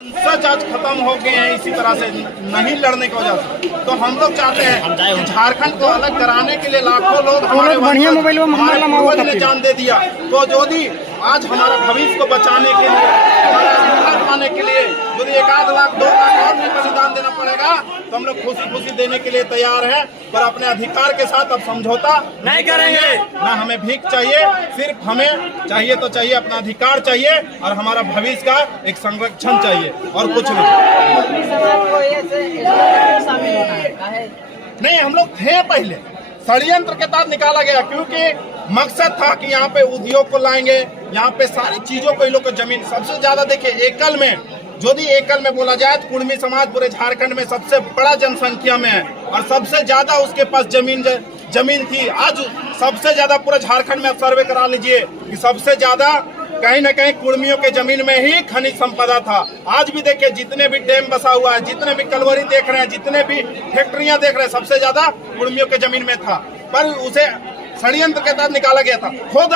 सच आज खत्म हो गए हैं इसी तरह से नहीं लड़ने की वजह से। तो हम लोग चाहते हैं कि झारखंड को अलग कराने के लिए लाखों लोग हमारे पूर्वज ने जान दे दिया। तो यदि आज हमारा भविष्य को बचाने के लिए, हमारा अधिकार पाने के लिए यदि 1 लाख 2 लाख और भी बलिदान देना पड़ेगा तो हम लोग खुशी खुशी देने के लिए तैयार हैं। पर अपने अधिकार के साथ अब समझौता नहीं करेंगे। ना हमें भीख चाहिए, सिर्फ हमें चाहिए तो चाहिए अपना अधिकार चाहिए और हमारा भविष्य का एक संरक्षण चाहिए और कुछ नहीं। हम लोग थे पहले, षड्यंत्र के तहत निकाला गया क्योंकि मकसद था कि यहाँ पे उद्योग को लाएंगे, यहाँ पे सारी चीजों को इन लोग को जमीन सबसे ज्यादा देखिए एकल में, यदि एकल में बोला जाए तो कुर्मी समाज पूरे झारखंड में सबसे बड़ा जनसंख्या में है और सबसे ज्यादा उसके पास जमीन थी। आज सबसे ज्यादा पूरे झारखंड में आप सर्वे करा लीजिए कि सबसे ज्यादा कहीं न कहीं कुर्मियों के जमीन में ही खनिज संपदा था। आज भी देखिए जितने भी डैम बसा हुआ है, जितने भी कलवरी देख रहे हैं, जितने भी फैक्ट्रियां देख रहे हैं, सबसे ज्यादा कुर्मियों के जमीन में था। पर उसे षड्यंत्र के तहत निकाला गया था। खुद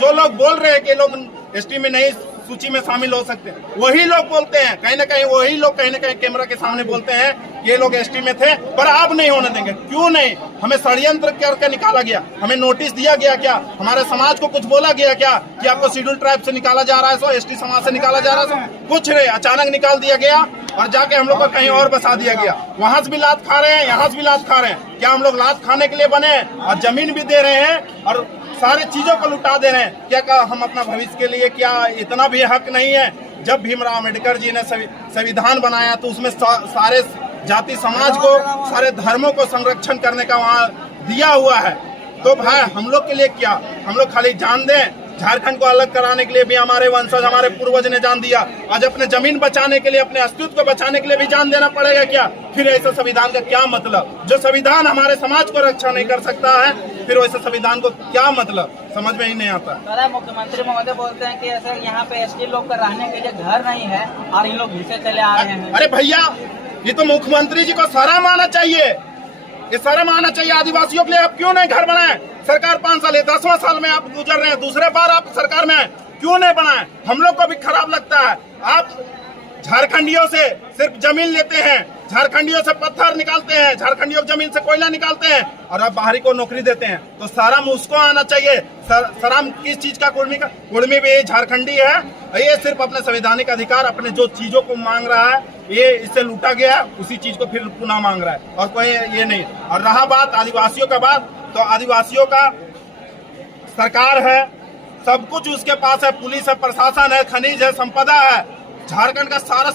जो लोग बोल रहे हैं कि लोग एसटी में नहीं सूची में शामिल हो सकते हैं, वही लोग बोलते हैं कहीं ना कहीं, वही लोग कहीं ना कहीं कैमरा के सामने बोलते हैं ये लोग एसटी में थे। पर आप नहीं होने देंगे। क्यों नहीं? हमें षड्यंत्र करके निकाला गया, हमें नोटिस दिया गया क्या? हमारे समाज को कुछ बोला गया क्या कि आपको शेड्यूल ट्राइब से निकाला जा रहा है, सो एसटी समाज से निकाला जा रहा है? कुछ नहीं, अचानक निकाल दिया गया और जाके हम लोग को कहीं और बसा दिया गया। वहां से भी लात खा रहे हैं, यहाँ से भी लात खा रहे हैं। क्या हम लोग लात खाने के लिए बने? और जमीन भी दे रहे हैं और सारे चीजों को लुटा दे रहे हैं। क्या हम अपना भविष्य के लिए क्या इतना भी हक नहीं है? जब भीमराव अम्बेडकर जी ने संविधान बनाया तो उसमें सारे जाति समाज को, सारे धर्मों को संरक्षण करने का वहाँ दिया हुआ है। तो भाई हम लोग के लिए क्या? हम लोग खाली जान दें? झारखंड को अलग कराने के लिए भी हमारे वंशज, हमारे पूर्वज ने जान दिया। आज अपने जमीन बचाने के लिए, अपने अस्तित्व को बचाने के लिए भी जान देना पड़ेगा क्या? फिर ऐसे संविधान का क्या मतलब? जो संविधान हमारे समाज को रक्षा नहीं कर सकता है, फिर वैसे संविधान को क्या मतलब? समझ में ही नहीं आता। मुख्यमंत्री महोदय बोलते हैं कि ऐसे यहाँ पे एसटी लोग का रहने के लिए घर नहीं है और इन लोग घुसे चले आ रहे हैं। अरे भैया, ये तो मुख्यमंत्री जी को शर्म आना चाहिए। ये शर्म आना चाहिए। आदिवासियों के लिए आप क्यों नहीं घर बनाए? सरकार 5 साल है, 10वां साल में आप गुजर रहे हैं, दूसरे बार आप सरकार में आए, क्यों नहीं बनाए? हम लोग को भी खराब लगता है। आप झारखंडियों से सिर्फ जमीन लेते हैं, झारखंडियों से पत्थर निकालते हैं, झारखंडियों की जमीन से कोयला निकालते हैं और आप बाहरी को नौकरी देते हैं। तो शर्म उसको आना चाहिए। शर्म किस चीज का? कुर्मी का। कुर्मी भी झारखंडी है। ये सिर्फ अपने संवैधानिक अधिकार, अपने जो चीजों को मांग रहा है, ये इससे लूटा गया, उसी चीज को फिर पुनः मांग रहा है और कोई ये नहीं। और रहा बात आदिवासियों का बात, तो आदिवासियों का सरकार है, सब कुछ उसके पास है, पुलिस है, प्रशासन है, खनिज है, संपदा है। झारखंड का सारा